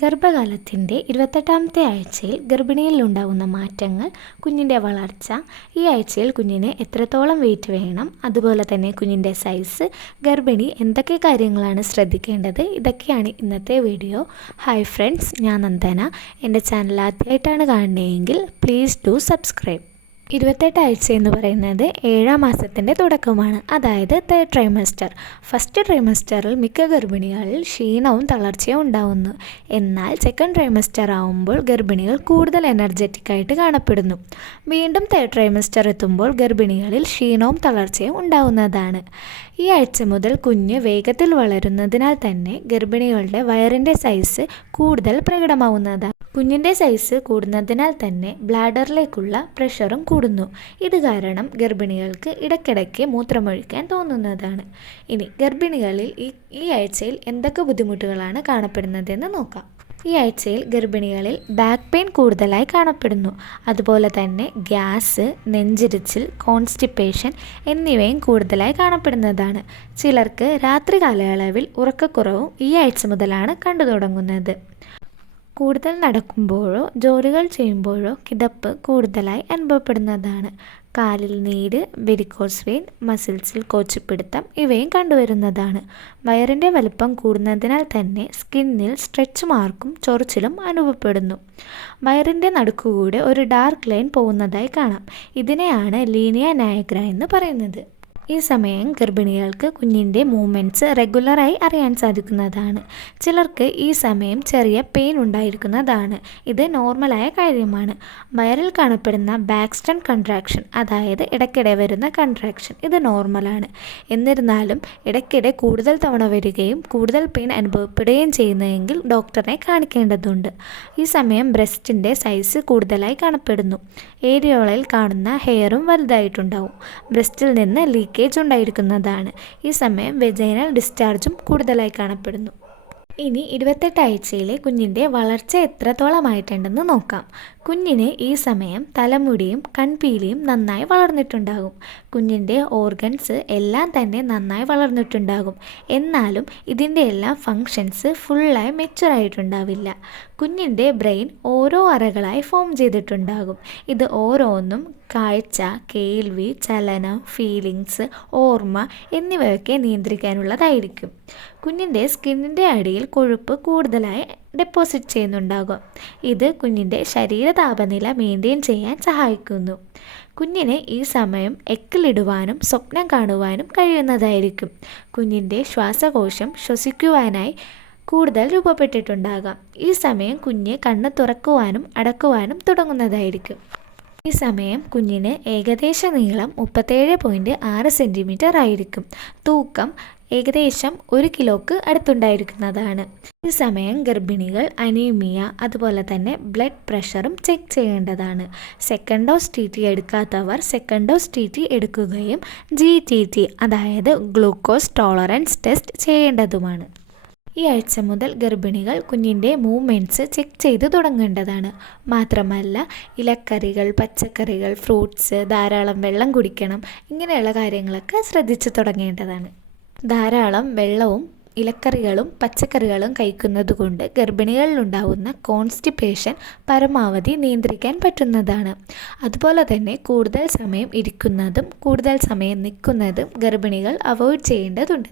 ഗർഭകാലത്തിൻ്റെ 28ാമത്തെ ആഴ്ചയിൽ ഗർഭിണിയിലുണ്ടാകുന്ന മാറ്റങ്ങൾ, കുഞ്ഞിൻ്റെ വളർച്ച, ഈ ആഴ്ചയിൽ കുഞ്ഞിന് എത്രത്തോളം വെയിറ്റ് വേണം, അതുപോലെ തന്നെ കുഞ്ഞിൻ്റെ സൈസ്, ഗർഭിണി എന്തൊക്കെ കാര്യങ്ങളാണ് ശ്രദ്ധിക്കേണ്ടത്, ഇതൊക്കെയാണ് ഇന്നത്തെ വീഡിയോ. ഹായ് ഫ്രണ്ട്സ്, ഞാൻ നന്ദന. എൻ്റെ ചാനൽ ആദ്യമായിട്ടാണ് കാണുന്നതെങ്കിൽ പ്ലീസ് ഡു സബ്സ്ക്രൈബ്. 28 ആഴ്ച എന്ന് പറയുന്നത് 7ാം മാസത്തിൻ്റെ തുടക്കമാണ്, അതായത് തേർഡ് ട്രൈമസ്റ്റർ. ഫസ്റ്റ് ട്രൈമസ്റ്ററിൽ മിക്ക ഗർഭിണികളിൽ ക്ഷീണവും തളർച്ചയും ഉണ്ടാവുന്നു. എന്നാൽ സെക്കൻഡ് ട്രൈമസ്റ്റർ ആവുമ്പോൾ ഗർഭിണികൾ കൂടുതൽ എനർജറ്റിക് ആയിട്ട് കാണപ്പെടുന്നു. വീണ്ടും തേർഡ് ട്രൈമസ്റ്റർ എത്തുമ്പോൾ ഗർഭിണികളിൽ ക്ഷീണവും തളർച്ചയും ഉണ്ടാവുന്നതാണ്. ഈ ആഴ്ച മുതൽ കുഞ്ഞ് വേഗത്തിൽ വളരുന്നതിനാൽ തന്നെ ഗർഭിണികളുടെ വയറിൻ്റെ സൈസ് കൂടുതൽ പ്രകടമാവുന്നതാണ്. കുഞ്ഞിൻ്റെ സൈസ് കൂടുന്നതിനാൽ തന്നെ ബ്ലാഡറിലേക്കുള്ള പ്രഷറും കൂടുന്നു. ഇത് കാരണം ഗർഭിണികൾക്ക് ഇടയ്ക്കിടയ്ക്ക് മൂത്രമൊഴിക്കാൻ തോന്നുന്നതാണ്. ഇനി ഗർഭിണികളിൽ ഈ ആഴ്ചയിൽ എന്തൊക്കെ ബുദ്ധിമുട്ടുകളാണ് കാണപ്പെടുന്നതെന്ന് നോക്കാം. ഈ ആഴ്ചയിൽ ഗർഭിണികളിൽ ബാക്ക് പെയിൻ കൂടുതലായി കാണപ്പെടുന്നു. അതുപോലെ തന്നെ ഗ്യാസ്, നെഞ്ചിരിച്ചിൽ, കോൺസ്റ്റിപ്പേഷൻ എന്നിവയും കൂടുതലായി കാണപ്പെടുന്നതാണ്. ചിലർക്ക് രാത്രി കാലയളവിൽ ഉറക്കക്കുറവും ഈ ആഴ്ച മുതലാണ് കണ്ടു തുടങ്ങുന്നത്. കൂടുതൽ നടക്കുമ്പോഴോ ജോലികൾ ചെയ്യുമ്പോഴോ കിതപ്പ് കൂടുതലായി അനുഭവപ്പെടുന്നതാണ്. കാലിൽ നീര്, വെരിക്കോസ് വെയിൻ, മസിൽസിൽ കോച്ചിപ്പിടുത്തം ഇവയും കണ്ടുവരുന്നതാണ്. വയറിൻ്റെ വലുപ്പം കൂടുന്നതിനാൽ തന്നെ സ്കിന്നിൽ സ്ട്രെച്ച് മാർക്കും ചൊറിച്ചിലും അനുഭവപ്പെടുന്നു. വയറിൻ്റെ നടുക്കുകൂടെ ഒരു ഡാർക്ക് ലൈൻ പോകുന്നതായി കാണാം. ഇതിനെയാണ് ലീനിയ നയഗ്ര എന്ന് പറയുന്നത്. ഈ സമയം ഗർഭിണികൾക്ക് കുഞ്ഞിൻ്റെ മൂവ്മെൻറ്റ്സ് റെഗുലറായി അറിയാൻ സാധിക്കുന്നതാണ്. ചിലർക്ക് ഈ സമയം ചെറിയ പെയിൻ ഉണ്ടായിരിക്കുന്നതാണ്. ഇത് നോർമലായ കാര്യമാണ്. വയറിൽ കാണപ്പെടുന്ന ബാക്സ്റ്റൺ കൺട്രാക്ഷൻ, അതായത് ഇടയ്ക്കിടെ വരുന്ന കൺട്രാക്ഷൻ, ഇത് നോർമലാണ്. എന്നിരുന്നാലും ഇടയ്ക്കിടെ കൂടുതൽ തവണ വരികയും കൂടുതൽ പെയിൻ അനുഭവപ്പെടുകയും ചെയ്യുന്നതെങ്കിൽ ഡോക്ടറെ കാണിക്കേണ്ടതുണ്ട്. ഈ സമയം ബ്രസ്റ്റിൻ്റെ സൈസ് കൂടുതലായി കാണപ്പെടുന്നു. ഏരിയോളയിൽ കാണുന്ന ഹെയറും വലുതായിട്ടുണ്ടാവും. ബ്രസ്റ്റിൽ നിന്ന് ലീക്കേജ് ഉണ്ടായിരിക്കുന്നതാണ്. ഈ സമയം വെജൈനൽ ഡിസ്ചാർജും കൂടുതലായി കാണപ്പെടുന്നു. ഇനി 28 ആഴ്ചയിലെ കുഞ്ഞിൻ്റെ വളർച്ച എത്രത്തോളമായിട്ടുണ്ടെന്ന് നോക്കാം. കുഞ്ഞിന് ഈ സമയം തലമുടിയും കൺപീലിയും നന്നായി വളർന്നിട്ടുണ്ടാകും. കുഞ്ഞിൻ്റെ ഓർഗൻസ് എല്ലാം തന്നെ നന്നായി വളർന്നിട്ടുണ്ടാകും. എന്നാലും ഇതിൻ്റെ എല്ലാം ഫങ്ഷൻസ് ഫുള്ളായി മെച്ചുറായിട്ടുണ്ടാവില്ല. കുഞ്ഞിൻ്റെ ബ്രെയിൻ ഓരോ അറകളായി ഫോം ചെയ്തിട്ടുണ്ടാകും. ഇത് ഓരോന്നും കാഴ്ച, കേൾവി, ചലനം, ഫീലിങ്സ്, ഓർമ്മ എന്നിവയൊക്കെ നിയന്ത്രിക്കാനുള്ളതായിരിക്കും. കുഞ്ഞിൻ്റെ സ്കിന്നിൻ്റെ അടിയിൽ കൊഴുപ്പ് കൂടുതലായി ഡെപ്പോസിറ്റ് ചെയ്യുന്നുണ്ടാകും. ഇത് കുഞ്ഞിൻ്റെ ശരീര താപനില മെയിൻറ്റെയിൻ ചെയ്യാൻ സഹായിക്കുന്നു. കുഞ്ഞിന് ഈ സമയം എക്കിലിടുവാനും സ്വപ്നം കാണുവാനും കഴിയുന്നതായിരിക്കും. കുഞ്ഞിൻ്റെ ശ്വാസകോശം ശ്വസിക്കുവാനായി കൂടുതൽ രൂപപ്പെട്ടിട്ടുണ്ടാകാം. ഈ സമയം കുഞ്ഞ് കണ്ണ് തുറക്കുവാനും അടക്കുവാനും തുടങ്ങുന്നതായിരിക്കും. ഈ സമയം കുഞ്ഞിന് ഏകദേശ നീളം 37.6 സെൻറ്റിമീറ്റർ ആയിരിക്കും. തൂക്കം ഏകദേശം 1 കിലോക്ക് അടുത്തുണ്ടായിരിക്കുന്നതാണ്. ഈ സമയം ഗർഭിണികൾ അനീമിയ, അതുപോലെ തന്നെ ബ്ലഡ് പ്രഷറും ചെക്ക് ചെയ്യേണ്ടതാണ്. സെക്കൻഡ് ഡോസ് TT എടുക്കാത്തവർ സെക്കൻഡ് ഡോസ് TT എടുക്കുകയും GTT, അതായത് ഗ്ലൂക്കോസ് ടോളറൻസ് ടെസ്റ്റ് ചെയ്യേണ്ടതുമാണ്. ഈ ആഴ്ച മുതൽ ഗർഭിണികൾ കുഞ്ഞിൻ്റെ മൂവ്മെൻറ്റ്സ് ചെക്ക് ചെയ്ത് തുടങ്ങേണ്ടതാണ്. മാത്രമല്ല ഇലക്കറികൾ, പച്ചക്കറികൾ, ഫ്രൂട്ട്സ്, ധാരാളം വെള്ളം കുടിക്കണം. ഇങ്ങനെയുള്ള കാര്യങ്ങളൊക്കെ ശ്രദ്ധിച്ചു തുടങ്ങേണ്ടതാണ്. ധാരാളം വെള്ളവും ഇലക്കറികളും പച്ചക്കറികളും കഴിക്കുന്നത് കൊണ്ട് ഗർഭിണികളിലുണ്ടാവുന്ന കോൺസ്റ്റിപ്പേഷൻ പരമാവധി നിയന്ത്രിക്കാൻ പറ്റുന്നതാണ്. അതുപോലെ തന്നെ കൂടുതൽ സമയം ഇരിക്കുന്നതും കൂടുതൽ സമയം നിൽക്കുന്നതും ഗർഭിണികൾ അവോയ്ഡ് ചെയ്യേണ്ടതുണ്ട്.